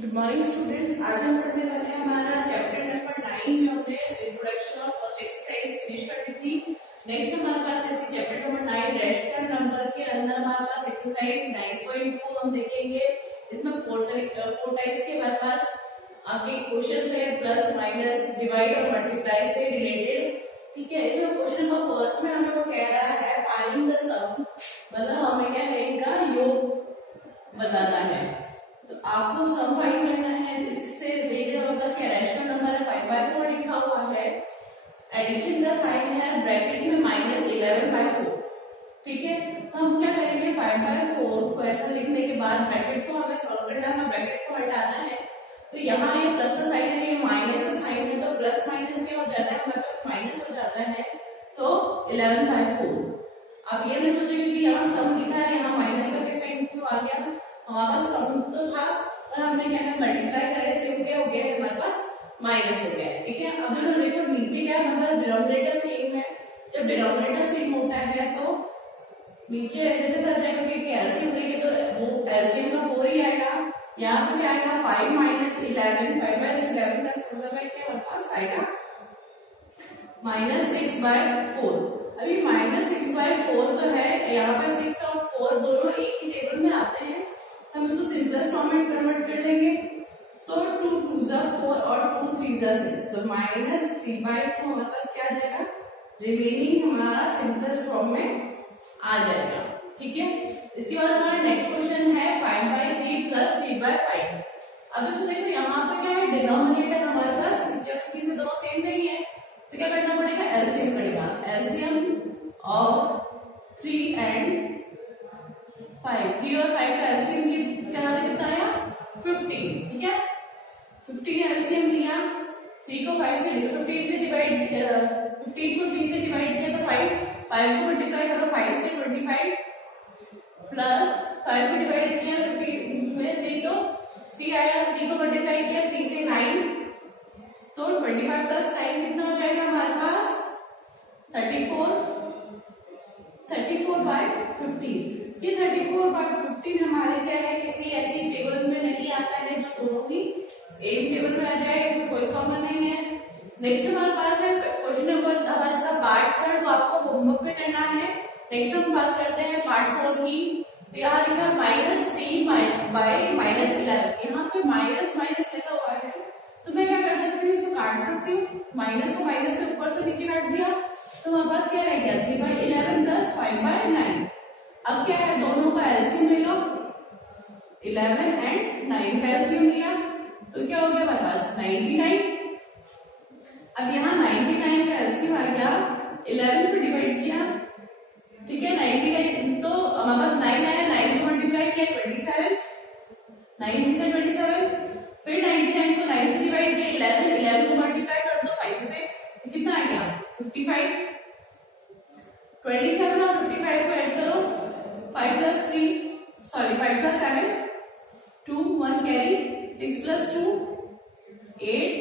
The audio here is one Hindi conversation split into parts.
Good morning students. आज हम पढ़ने वाले हैं हमारा चैप्टर नंबर 9 जो हमने इंट्रोडक्शन और फर्स्ट एक्सरसाइज फिनिश कर दी थी। नेक्स्ट हमारे पास ऐसी चैप्टर नंबर 9 रैशनल नंबर के अंदर हमारे पास एक्सरसाइज 9.2 हम देखेंगे। इसमें फोर टाइप्स के हमारे पास आपके क्वेश्चंस है, प्लस माइनस डिवाइड और मल्टीप्लाई से रिलेटेड। ठीक है, इसमें क्वेश्चन नंबर फर्स्ट में हमें वो कह रहा है फाइंड द सम, मतलब हमें क्या है इनका योग बताना है। तो आपको सम फाइंड करना है। इससे रिलेटेड हमारे पास क्या रैशनल नंबर है 5/4 लिखा हुआ है। एडिशन का साइन है ब्रैकेट में -11/4। ठीक है, तो हम क्या करेंगे 5/4 को ऐसा लिखने के बाद ब्रैकेट को हमें सॉल्व करना है, ब्रैकेट को हटाना है। तो यहाँ ये प्लस का साइन है, ये माइनस का साइन है, तो प्लस माइनस क्या हो जाता है हमारे पास माइनस हो जाता है, तो 11/4। अब ये नहीं सोचेंगे कि यहाँ सम लिखा है, यहाँ माइनस का साइन क्यों आ गया। हमारे पास सम तो था और हमने क्या है मल्टीप्लाई करा, इसलिए क्या हो गया है हमारे पास माइनस हो गया है। ठीक है, अब जो देखो नीचे क्या है हमारे पास डिनोमिनेटर सेम है। जब डिनोमिनेटर सेम होता है तो नीचे ऐसे आ जाएगा क्योंकि एलसीएम लेंगे तो वो एलसीएम का 4 ही आएगा। यहाँ पे क्या आएगा 5 - 11, 5/11 का मतलब है क्या हमारे पास आएगा -6/4। अभी -6/4 तो है, यहाँ पर 6 और 4 दोनों एक ही टेबल में आते हैं, हम इसको सिंपलेस्ट फॉर्म में कन्वर्ट कर लेंगे। तो 2 2s are 4 और 2 3s are 6, तो -3/2 हमारे पास क्या आ जाएगा, रिमेनिंग हमारा सिंपलेस्ट फॉर्म में आ जाएगा। ठीक है, इसके बाद हमारा नेक्स्ट क्वेश्चन है 5/3 + 3/5। अब इसमें देखो यहाँ पे क्या है डिनोमिनेटर हमारे पास नीचे वाली चीजें दोनों सेम नहीं है, तो क्या करना पड़ेगा एलसीएम पड़ेगा। एलसीएम ऑफ 3 and 5, 3 और 5 का एलसीएम कितना आया 15। ठीक है, 15 एलसीएम लिया, 3 को 5 से 15 से डिवाइड 15 को 3 से डिवाइड किया तो 5 को मल्टीप्लाई करो 5 से 25 प्लस 5 को डिवाइड किया 15 में 3 तो 3 आया, 3 को मल्टीप्लाई किया 3 से 9, तो 25 प्लस 9 कितना हो जाएगा हमारे पास 34/15। ये 34/15 हमारे क्या है किसी ऐसी टेबल में नहीं आता है जो दोनों ही सेम टेबल में आ जाए, इसमें कोई कॉमन नहीं है। नेक्स्ट हमारे पास है क्वेश्चन नंबर हमारा इसका पार्ट 3 आपको होमवर्क में करना है। नेक्स्ट हम बात करते हैं पार्ट 4 की। तो यहाँ लिखा है -3/-11। यहाँ पे माइनस माइनस लगा हुआ है, तो मैं क्या कर सकती हूँ इसको काट सकती हूँ। माइनस को माइनस से ऊपर से नीचे काट दिया तो हमारे पास क्या रह गया 3/11 + 5/9। अब क्या है दोनों का एलसीएम ले लो, 11 और 9 का एलसीएम लिया तो क्या हो गया हमारे पास 99। अब यहाँ 99 का एलसीएम आ गया, 11 को डिवाइड किया। ठीक है, 99 तो हमारे पास 9 आया, 9 को मल्टीप्लाई किया 27, 9 से 27, फिर 99 को 9 से डिवाइड किया 11 को मल्टीप्लाई कर दो 5 से, तो कितना आ गया 55। 27 और 55 को ऐड करो, 5 + 7 2 1 कैरी, 6 + 2 8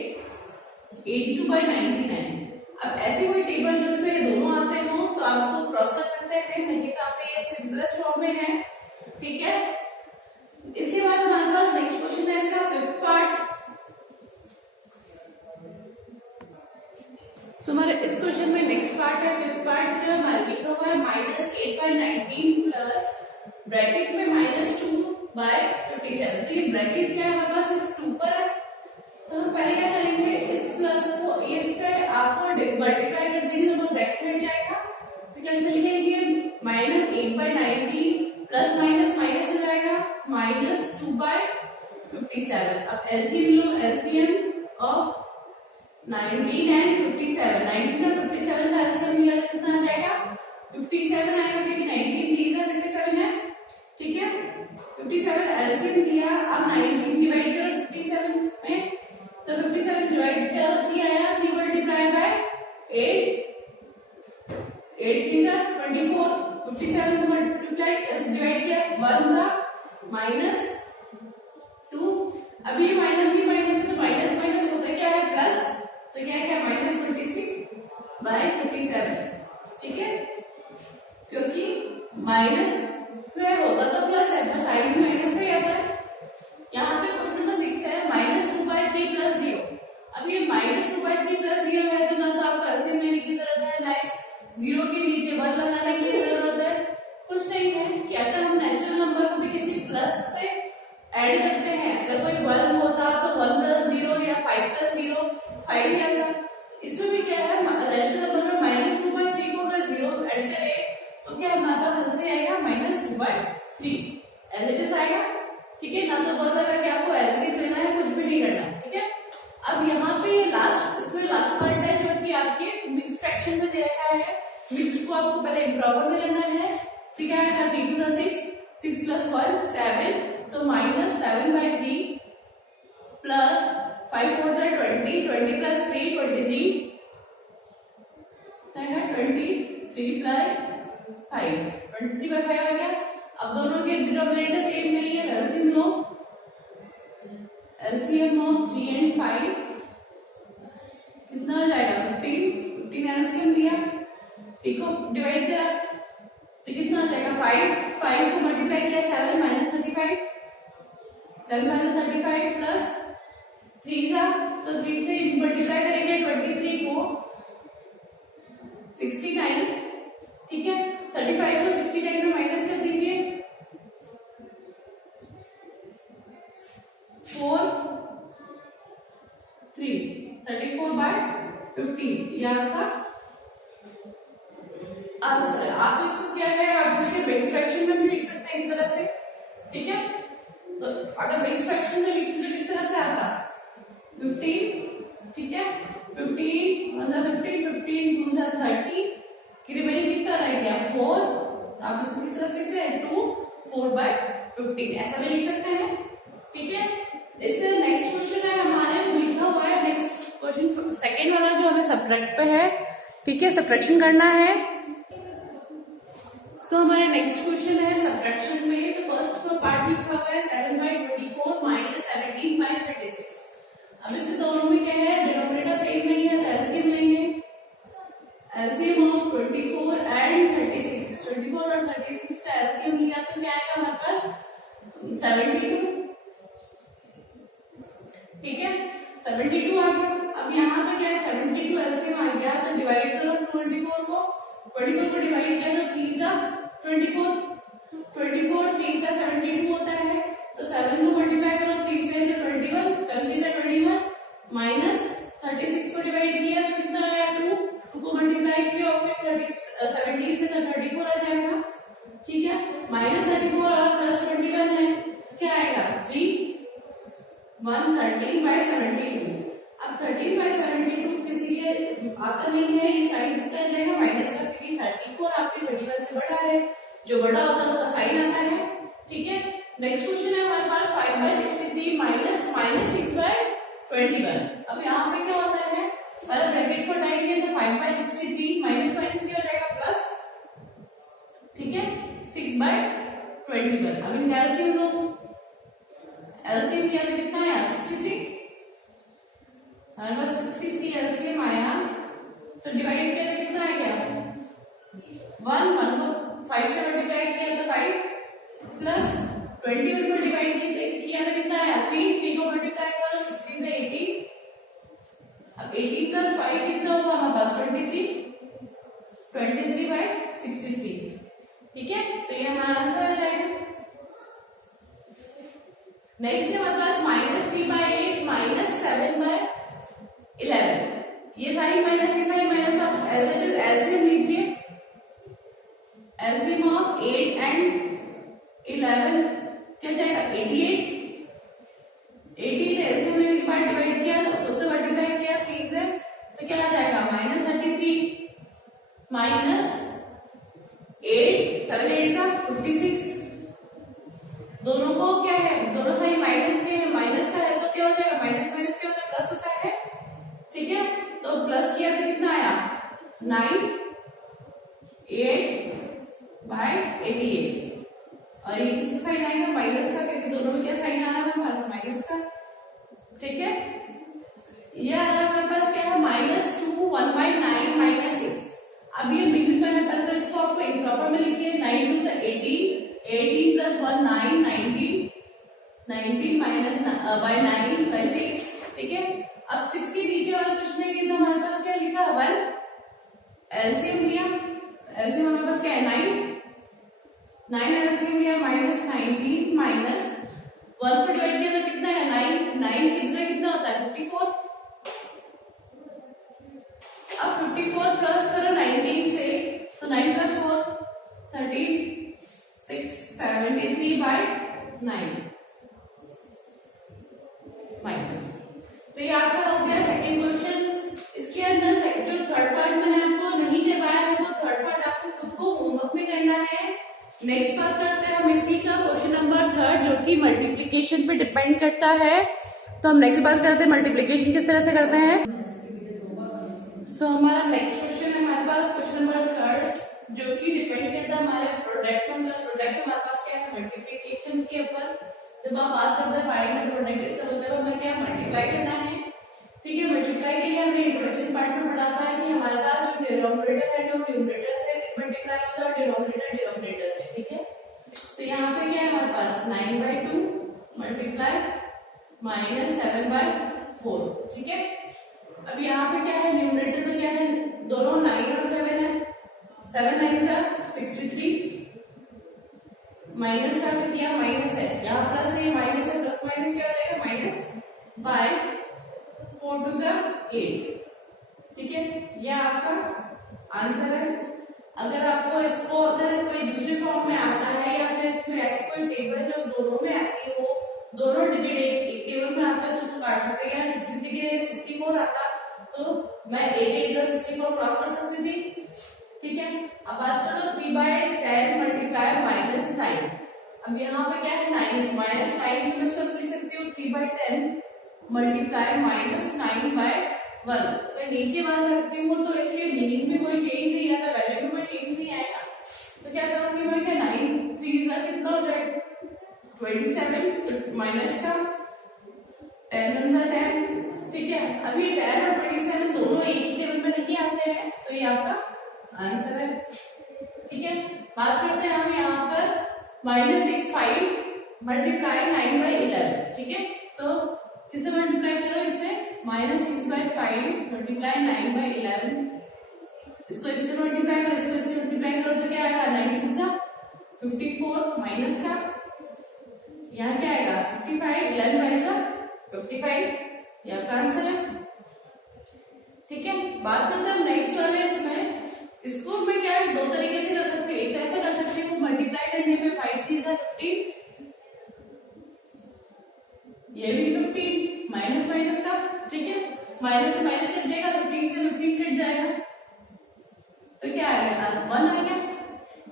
82/99। अब ऐसे कोई टेबल जिसमें दोनों आते हो तो आप इसको क्रॉस कर सकते हैं, नहीं तो आपके ये सिंपलेस्ट फॉर्म में है। ठीक है, इसके बाद हमारे पास नेक्स्ट क्वेश्चन है इसका 5th पार्ट। सो हमारे इस क्वेश्चन में नेक्स्ट पार्ट है 5th पार्ट, जो हमारा लिखा हुआ है -8/19 प्लस ब्रैकेट में -2/57। तो ये ब्रैकेट क्या है हमारे पास सिर्फ 2 पर है, तो हम पहले क्या करेंगे इस प्लस को इससे आपको मल्टीप्लाई कर देंगे तो ब्रैकेट हट जाएगा। तो कैसे लिखेंगे -8/19 प्लस माइनस माइनस हो जाएगा -2/57। अब एलसीएम लो, एलसीएम ऑफ 19 और 57, 19 और 57 का एलसीएम लिया तो कितना आ जाएगा 57 आएगा, क्योंकि 19 3 से 57 है। ठीक है, 57 एलसीएम लिया, अब 19 डिवाइड करो 57 में, तो 57 डिवाइड किया तो 3 आया, 3 मल्टीप्लाई बाय 8, 8 3 से 24, 57 को मल्टीप्लाई डिवाइड किया 1 सा -2। अब ये माइनस तो माइनस माइनस होता क्या है प्लस, तो क्या है -26/57। ठीक है, क्योंकि माइनस से होता तो प्लस है, साइन में माइनस का ही आता है। यहाँ पे क्वेश्चन नंबर 6 है, 2/3 एज इट इज आएगा। ठीक है ना, तो बोला था कि आपको एलसीएम लेना है, कुछ भी नहीं करना। ठीक है, अब यहाँ पे लास्ट, इसमें लास्ट पार्ट है जो कि आपके मिक्स फ्रैक्शन में दे रखा है। मिक्स को आपको पहले इम्प्रॉपर में करना है। तो क्या आएगा 3 2 6, 6 + 1 7, तो -7/3 प्लस 5 4 20, 20 + 3 23 आएगा 23/5, 23/5 आ गया। अब दोनों के डिनोमिनेटर सेम नहीं है, LCM low. LCM of 3 and 5 कितना आ जाएगा 15 एलसीएम लिया, ठीक हो, डिवाइड करा तो कितना आ जाएगा 5 को मल्टीप्लाई किया 7 - 35, 7 - 35 प्लस 3 सा, तो 3 से मल्टीप्लाई करेंगे 23 को 69। ठीक है, 35 को 69 में माइनस कर दीजिए 4 3 34/15 ये आपका आंसर। आप इसको क्या है, आप इसके मिक्स फ्रैक्शन में भी लिख सकते हैं इस तरह से। ठीक है, तो अगर मिक्स फ्रैक्शन में लिखते तो किस तरह से आता 15। ठीक है, 15 15 15 2 30 की रिमेनिंग कितना रह गया 4। आप इसको किस तरह से लिखते हैं 2 4/15 ऐसा भी लिख सकते हैं। ठीक है, इससे नेक्स्ट क्वेश्चन है हमारे लिखा हुआ है नेक्स्ट क्वेश्चन सेकंड वाला जो हमें सब्ट्रैक्ट पे है। ठीक है, सब्ट्रैक्शन करना है। सो हमारा नेक्स्ट क्वेश्चन है सब्ट्रैक्शन में। तो फर्स्ट पार्ट लिखा हुआ है 7/24 - 17/36। अब इसमें दोनों में क्या है, डिनोमिनेटर सेम नहीं है, तो एलसीएम लेंगे। एलसीएम ऑफ 24 and 36, 24 और 36 का एलसीएम लिया तो क्या आएगा हमारे पास 72। ठीक है, 72 आ गया। अब यहाँ पे क्या है 72 एलसीएम आ गया, तो डिवाइड करो 24 को डिवाइड किया तो 3 सा 24, 24 3 सा 72 होता है, तो 7 को मल्टीप्लाई करो 3 से 21, 7 3 से 21 माइनस 36 को डिवाइड किया तो कितना आया 2 को मल्टीप्लाई किया और फिर 17 से तो 34 आ जाएगा। ठीक है, -34 और +21 है, क्या आएगा 3 13/72। अब 13/72 किसी के आता नहीं है, ये साइन किसका आ जाएगा माइनस का, क्योंकि 34 आपके 21 से बड़ा है, जो बड़ा होता है उसका साइन आता है। ठीक है, नेक्स्ट क्वेश्चन है हमारे पास 5/63 माइनस -6/21। अब यहाँ पे क्या होता है, पहले ब्रैकेट को टाइप किया तो 5/63 माइनस क्या हो जाएगा प्लस। ठीक है, 6/21। अब इनका एलसीएम लो, एलसीएम लिया तो कितना आया 63, हमारे पास 63 एलसीएम आया, तो डिवाइड किया तो कितना आ गया 1 को 5 से मल्टीप्लाई किया तो 5 प्लस 21 को डिवाइड किया तो कितना आया 3 को मल्टीप्लाई किया तो 60 से 80। अब 80 + 5 कितना होगा हमारे पास 23/63। ठीक है, तो ये हमारा आंसर आ जाएगा। नेक्स्ट है हमारे पास -3/8 - 7/11। ये साइन माइनस ये साइन माइनस, आप एलसीएम लीजिए। एलसीएम ऑफ 8 and 11 क्या जाएगा 88। 88 एलसीएम में एक बार डिवाइड किया तो उससे मल्टीप्लाई किया 3 से, तो क्या आ जाएगा -33 माइनस 8 7 8 सा 56। दोनों को क्या है, दोनों साइड माइनस के है, माइनस का है तो क्या हो जाएगा माइनस माइनस क्या होता है प्लस होता है। ठीक है, तो प्लस किया तो कितना आया 98/88 और ये किसका साइन आएगा माइनस का, क्योंकि दोनों में क्या साइन आ रहा है हमारे पास माइनस का। ठीक है, ये आ रहा है हमारे पास क्या है -2 1/9 - 6। अब ये मिक्स में है, पहले तो इसको आपको इम्प्रॉपर में लिखिए 9 2 से 18 18 + 1 9 19 19 -/9/6। ठीक है, अब 6 के नीचे और कुछ नहीं है, तो हमारे पास क्या लिखा 1 एलसीएम लिया। एलसीएम हमारे पास क्या है 9 एलसीएम लिया -19 माइनस 1 को डिवाइड किया तो कितना है 9 6 से कितना होता है 54। अब 54 प्लस करो 19 से, तो 9 + 4 13 673/9 माइनस। तो ये आपका हो गया सेकंड क्वेश्चन। इसके अंदर जो थर्ड पार्ट मैंने आपको नहीं दे पाया है, वो थर्ड पार्ट आपको खुद को होमवर्क में करना है। नेक्स्ट बात करते हैं हम इसी का क्वेश्चन नंबर थर्ड, जो कि मल्टीप्लिकेशन पे डिपेंड करता है। तो हम नेक्स्ट बात करते हैं मल्टीप्लिकेशन किस तरह से करते हैं। सो हमारा नेक्स्ट क्वेश्चन है हमारे पास क्वेश्चन नंबर थर्ड, जो कि डिपेंड करता है हमारे प्रोडक्ट में। प्रोडक्ट हमारे पास क्या है, मल्टीप्लिकेशन के ऊपर। जब आप बात करते हैं फाइंड द प्रोडक्ट, इसका मतलब हमें क्या मल्टीप्लाई करना है। ठीक है, मल्टीप्लाई के लिए हमने इंट्रोडक्शन पार्ट में पढ़ा था कि हमारे पास जो डिनोमिनेटर है जो न्यूमरेटर से मल्टीप्लाई होता है, डिनोमिनेटर डिनोमिनेटर से। ठीक है, तो यहाँ पे क्या है हमारे पास 9/2 मल्टीप्लाई -7/4। ठीक है, अब यहाँ पे क्या है, न्यूमरेटर तो क्या है, दोनों 9 और 7 है। 7 9 63, माइनस का किया माइनस है, यहाँ प्लस है, माइनस है, प्लस माइनस क्या हो जाएगा, -4 2 8। ठीक है, यह आपका आंसर है। अगर आपको इसको अगर कोई दूसरे फॉर्म में आता है या फिर इसमें ऐसी कोई टेबल जो दोनों में आती है, वो दोनों डिजिट एक टेबल में आता है, तो उसको काट सकते हैं। 63 के 64 आता तो मैं 8 8 64 क्रॉस कर सकती थी। ठीक है, अब बात करो 3/10 मल्टीप्लाई -9। अब यहाँ पे क्या है 9 -9 मैं इसको लिख सकती हूँ 3/10 मल्टीप्लाई -9/1। अगर नीचे मान रखती हूँ तो इसके मीनिंग में कोई चेंज नहीं आता, वैल्यू में कोई चेंज नहीं आएगा। तो क्या करूंगी मैं, क्या 9 3 कितना हो जाएगा 27, तो माइनस का 10 1 10। ठीक है, अब ये 10 और 27 दोनों एक ही टेबल में नहीं आते हैं, तो ये आपका आंसर है। ठीक है, बात करते हैं हम यहाँ पर -65 मल्टीप्लाई 9/11। ठीक है, तो किसे मल्टीप्लाई करो, इससे -6/5 मल्टीप्लाई 9/11। इसको इससे मल्टीप्लाई करो, इसको इससे मल्टीप्लाई करो, तो क्या आएगा 9 6 54 माइनस का यहाँ क्या आएगा 55, 11 55, ये आपका आंसर है। ठीक है, बात करते हैं नेक्स्ट वाले इसमें। इसको मैं क्या है दो तरीके से कर सकती हूँ। एक तरह से कर सकती हूँ मल्टीप्लाई करने में 5 3 15, ये भी 15 माइनस माइनस का। ठीक है, माइनस से माइनस कट जाएगा, 15 से 15 कट जाएगा, तो क्या आएगा 1 आ गया।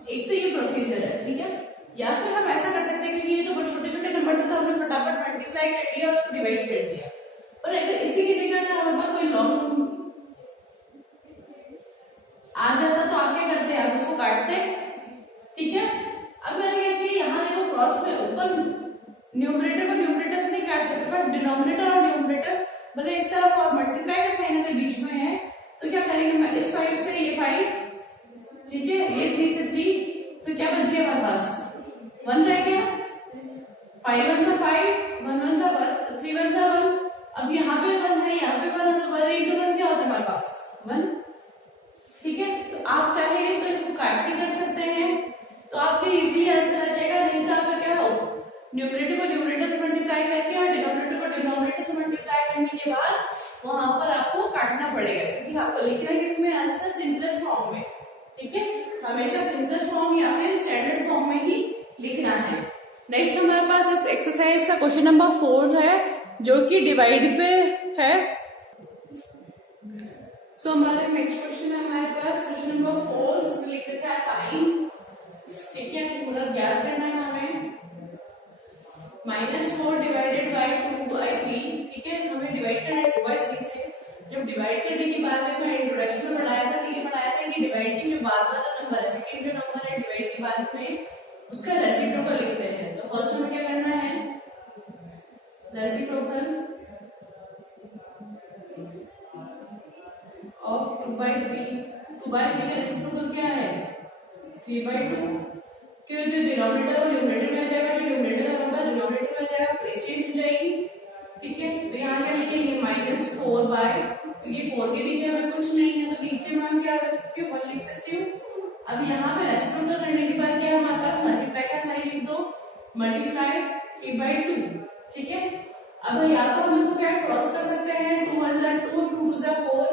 एक तो ये प्रोसीजर है। ठीक है, या फिर हम ऐसा कर सकते हैं कि ये तो बहुत छोटे छोटे नंबर थे तो हमने फटाफट मल्टीप्लाई कर लिया, उसको डिवाइड कर दिया। और अगर इसी की जगह ना हमारे पास कोई लॉन्ग आ जाता तो आप क्या करते हैं, आप उसको काटते। ठीक है, अब मैंने क्या किया, यहाँ देखो क्रॉस में ऊपर न्यूमरेटर को न्यूमरेटर से नहीं काट सकते, बट डिनोमिनेटर और न्यूमरेटर मतलब इस तरफ और मल्टीप्लाई का साइन अगर बीच में है तो क्या करेंगे, मैं इस 5 से ये 5, ठीक है, ये 3 से 3, तो क्या बच गया हमारे पास 1 रह गया। 5 1 5, 1 1 1, 3 1 1। अब यहाँ पे 1 है, यहाँ पे 1 है, तो 1 into 1 क्या होता है हमारे पास 1। ठीक है, तो आप चाहे तो इसको काट के कर सकते हैं, तो आपके इजीली आंसर आ जाएगा। नहीं तो आपका क्या हो, न्यूमरेटर को न्यूमरेटर से मल्टीप्लाई करके और डिनोमिनेटर को डिनोमिनेटर से मल्टीप्लाई करने के बाद वहां पर आपको काटना पड़ेगा, क्योंकि आपको लिखना है किसमें आंसर सिंपलेस्ट फॉर्म में। ठीक है, हमेशा सिंपलेस्ट फॉर्म या फिर स्टैंडर्ड फॉर्म में ही लिखना है। नेक्स्ट हमारे पास इस एक्सरसाइज का क्वेश्चन नंबर 4 है, जो कि डिवाइड पे है। सो हमारे नेक्स्ट क्वेश्चन है हमारे पास क्वेश्चन नंबर 4, जिसमें लिख देते हैं फाइंड। ठीक है, पूरा ज्ञात करना है हमें। -4 डिवाइडेड बाय 2/3। ठीक है, हमें डिवाइड करना है 2/3 से। जब डिवाइड करने की बात है, मैं इंट्रोडक्शन में पढ़ाया था, ये पढ़ाया था कि डिवाइड की जो बाद वाला नंबर है, सेकंड जो नंबर है डिवाइड के बाद में, उसका रेसिप्रोकल लिखते हैं। तो फर्स्ट हमें क्या करना है, रेसिप्रोकल ऑफ 2/3। 2/3 का रेसिप्रोकल क्या है 3/2, क्यों जो डिनोमिनेटर और न्यूमरेटर में आ जाएगा, जो न्यूमरेटर हमारे पास डिनोमिनेटर में आ जाएगा, प्लेस चेंज हो जाएगी। ठीक है, तो यहाँ क्या लिखेंगे -4/, तो ये 4 के नीचे हमें कुछ नहीं है, तो नीचे में हम क्या कर सकती हूँ 1 लिख सकती हूँ। अब यहाँ पे रेसिप्रोकल करने के बाद क्या हमारे पास मल्टीप्लाई का साइन लिख दो, मल्टीप्लाई 3/2। ठीक है, अब या तो हम इसको क्या क्रॉस कर सकते हैं, 2 1 2, 2 2 4।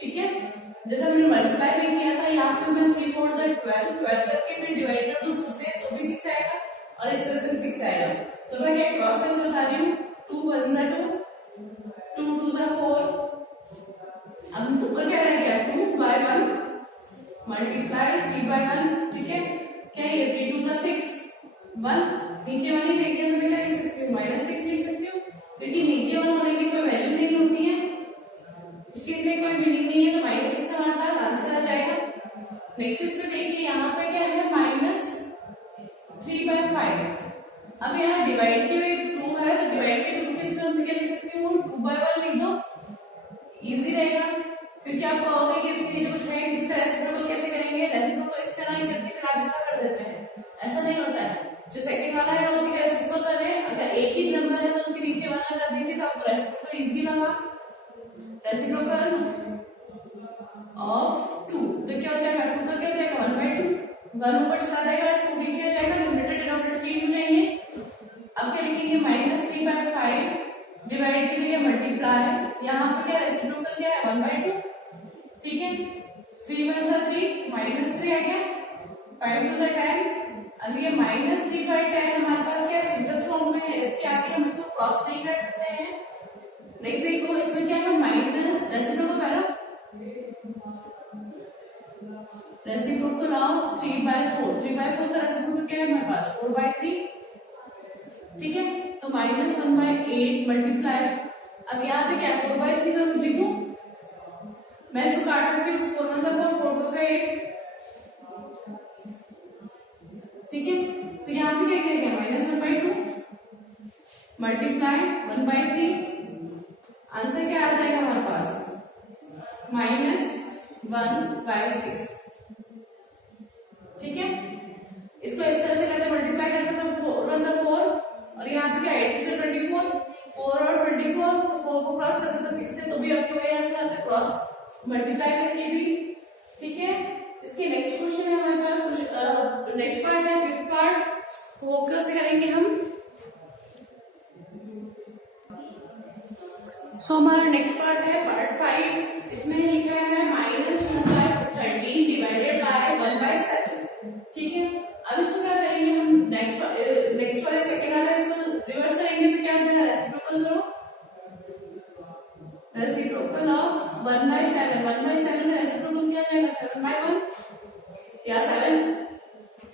ठीक है, जैसे हमने मल्टीप्लाई में किया था, या फिर मैं 3 4 12 करके फिर डिवाइड कर दूं 2 से, तो भी 6 और इस तरह से 6 आएगा। तो मैं क्या क्रॉस करके बता रही हूँ, 2 1 जा 2, 2 2 जा 4। अब ऊपर क्या रह गया 2 by 1 मल्टीप्लाई 3 by 1, ठीक है। क्या ये 3 2 जा 6 1, नीचे वाली लेके तो मैं क्या लिख सकती हूँ -6 लिख सकती हूँ, क्योंकि नीचे वाला होने की कोई वैल्यू नहीं होती है, उसकी से कोई मीनिंग नहीं है, तो -6 हमारे पास आंसर आ जाएगा। नेक्स्ट इसमें देखिए यहाँ पे क्या है -3 by 5। अब यहाँ डिवाइड की हुई 2 है, तो डिवाइड के 2 के इसमें हम क्या लिख सकती हूँ 2 by 1 लिख दो, इजी रहेगा। क्योंकि आप कहोगे कि इसके नीचे कुछ है, इसका रेसिप्रोकल कैसे करेंगे, रेसिप्रोकल इस तरह नहीं करते, फिर आप इसका कर देते हैं, ऐसा नहीं होता है। जो सेकंड वाला है उसी का रेसिप्रोकल कर रहे हैं, अगर एक ही नंबर है तो उसके नीचे वाला कर दीजिए, तो आपको रेसिप्रोकल इजी लगा। रेसिप्रोकल ऑफ 2 तो क्या हो जाएगा, 2 का क्या हो जाएगा 1/2, 1 ऊपर चला जाएगा, 2 नीचे आ जाएगा, न्यूमरेटर डिनोमिनेटर चेंज हो जाएंगे। अब क्या लिखेंगे -3 by 5 डिवाइड की जगह मल्टीप्लाई, यहाँ पे क्या रेसिप्रोकल क्या है 1/2, ठीक है। 3 1 जा 3 -3 आ गया, 5 2 जा 10। अब ये -3 by 10 हमारे पास क्या सिंपलेस्ट फॉर्म में है, इसके आगे हम इसको क्रॉस नहीं कर सकते हैं। नेक्स्ट देखो इसमें क्या है माइनस रेसिप्रोकल पहला रेसिप्रोकल ऑफ 3 by 4, 3 by 4 का रेसिप्रोकल क्या है हमारे पास 4 by 3, ठीक है। तो -1/8 मल्टीप्लाई, अब यहाँ पे क्या 4 by 3 तो लिखूं, मैं इसको काट सकती हूँ 4 1 जा 4, 4 2 जा 8, ठीक है। तो यहाँ पे क्या करेंगे -1/2 मल्टीप्लाई 1/3, आंसर क्या आ जाएगा हमारे पास -1/6, ठीक है। इसको इस तरह से करते मल्टीप्लाई करते तो 4 1 जा 4, और यहाँ पे क्या 8 से 24, 4 और 24, तो 4 को क्रॉस करते तो 6 से, तो भी आपको वही आंसर आता है क्रॉस मल्टीप्लाई करके भी, ठीक है। इसके नेक्स्ट क्वेश्चन है हमारे पास, नेक्स्ट पार्ट है 5th पार्ट, तो वो कैसे करेंगे हम। सो हमारा नेक्स्ट पार्ट है पार्ट 5, इसमें लिखा है -2/13 डिवाइडेड बाय 1/7, ठीक है। अब इसको क्या करेंगे हम, नेक्स्ट वाले सेकंड वाला इसको रिवर्स करेंगे, तो क्या आ जाएगा रेसिप्रोकल करो, रेसिप्रोकल ऑफ 1/7, 1/7 का रेसिप्रोकल क्या जाएगा 7/1 या 7,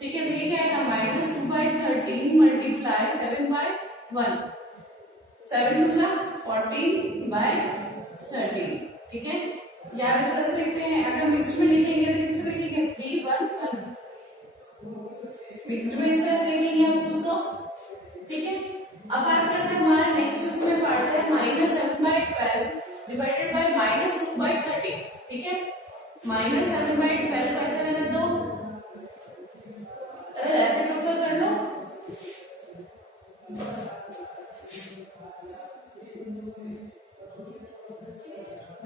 ठीक है। तो ये क्या आएगा -2/13 मल्टीप्लाई 7/1, 7 2 जा 14/13, ठीक है। या इस तरह से लिखते हैं, अगर मिक्स्ड में लिखेंगे तो किस तरह लिखेंगे 3 1 1, मिक्स्ड में इस तरह से लिखेंगे आप उसको, ठीक है। अब बात करते हैं हमारा नेक्स्ट इसमें पार्ट है -7/12 डिवाइडेड बाय -2/13, ठीक है। -7/12 को ऐसे रहने दो, रेसिप्रोकल कर लो,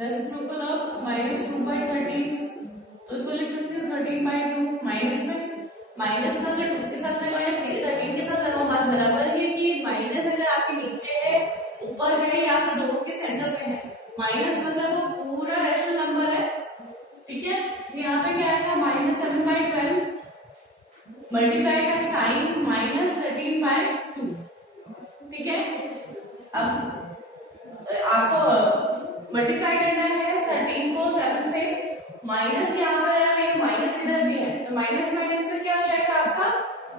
रेसिप्रोकल ऑफ -2/13, तो इसको लिख सकते हो 13/2, माइनस में अगर 2 के साथ लगाओ या 13 के साथ लगाओ, बात बराबर है कि माइनस अगर आपके नीचे है, ऊपर है, या फिर दोनों के सेंटर पे है, माइनस मतलब वो पूरा रेशनल नंबर है, ठीक है। तो यहाँ पे क्या आएगा -7/12 मल्टीप्लाई का साइन -13/2, ठीक है। अब आपको मल्टीप्लाई करना है 13 को 7 से, माइनस यहाँ पर आ रही है, माइनस इधर भी है, तो माइनस माइनस तो क्या हो जाएगा आपका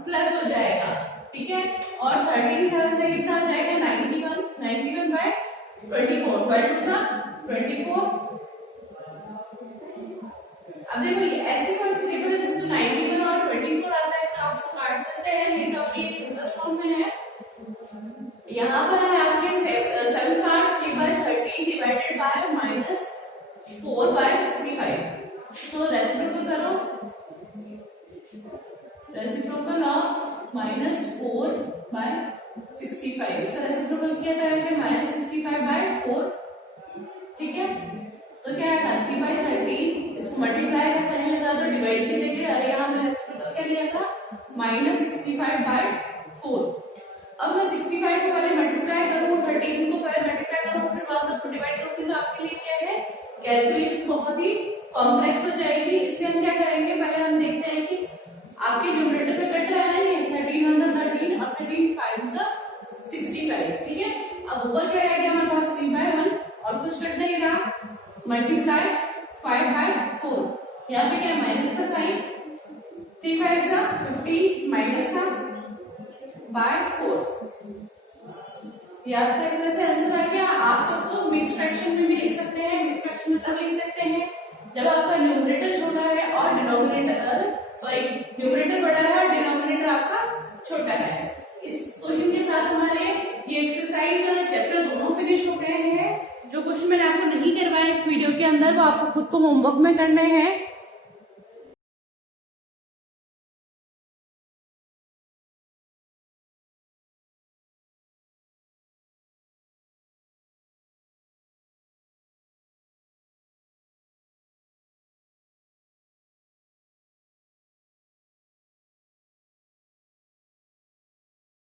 प्लस हो जाएगा, ठीक है। और 13 7 से कितना आ जाएगा 91/24, 2 सा 24। अब देखो ये ऐसी कोई सी टेबल है जिसमें 91 और 24 आता है, तो आप उसको काट सकते हैं, ये तो आपकी सिंपलेस्ट फॉर्म में है। यहाँ पर है आपके 7 पार्ट 3/13 डिवाइडेड बाय -4/65, तो रेसिप्रोकल करो, रेसिप्रोकल ऑफ -4/65, इसका रेसिप्रोकल किया जाएगा -65/4, ठीक है। तो क्या आएगा 3/13, इसको मल्टीप्लाई का साइन लगा दो, डिवाइड की जगह, अरे यहाँ मैंने रेसिप्रोकल क्या लिया था -65/4। अब मैं 65 को पहले मल्टीप्लाई करूँ, 13 को पहले मल्टीप्लाई करूँ, फिर वापस को डिवाइड करूँ, तो आपके लिए क्या है कैलकुलेशन बहुत ही कॉम्प्लेक्स हो जाएगी। इसलिए हम क्या करेंगे, पहले हम देखते हैं कि आपके न्यूमरेटर पे कट रहा है 13 1 13 ऊपर क्या रह गया हमारे पास 3/1 और कुछ कट नहीं रहा, मल्टीप्लाई 5/4, यहाँ पे क्या है माइनस का साइन, 3 5 सा 15 माइनस का बाय 4, आपका इस तरह से आंसर आ गया। आप सबको मिक्स फ्रैक्शन में भी लिख सकते हैं, मिक्स फ्रैक्शन में तब लिख सकते हैं जब आपका न्यूमरेटर छोटा है और न्यूमरेटर बड़ा है और डिनोमिनेटर आपका छोटा है। इस क्वेश्चन के साथ हमारे ये एक्सरसाइज और चैप्टर दोनों फिनिश हो गए हैं। जो क्वेश्चन मैंने आपको नहीं करवाया इस वीडियो के अंदर वो आपको खुद को होमवर्क में करने हैं।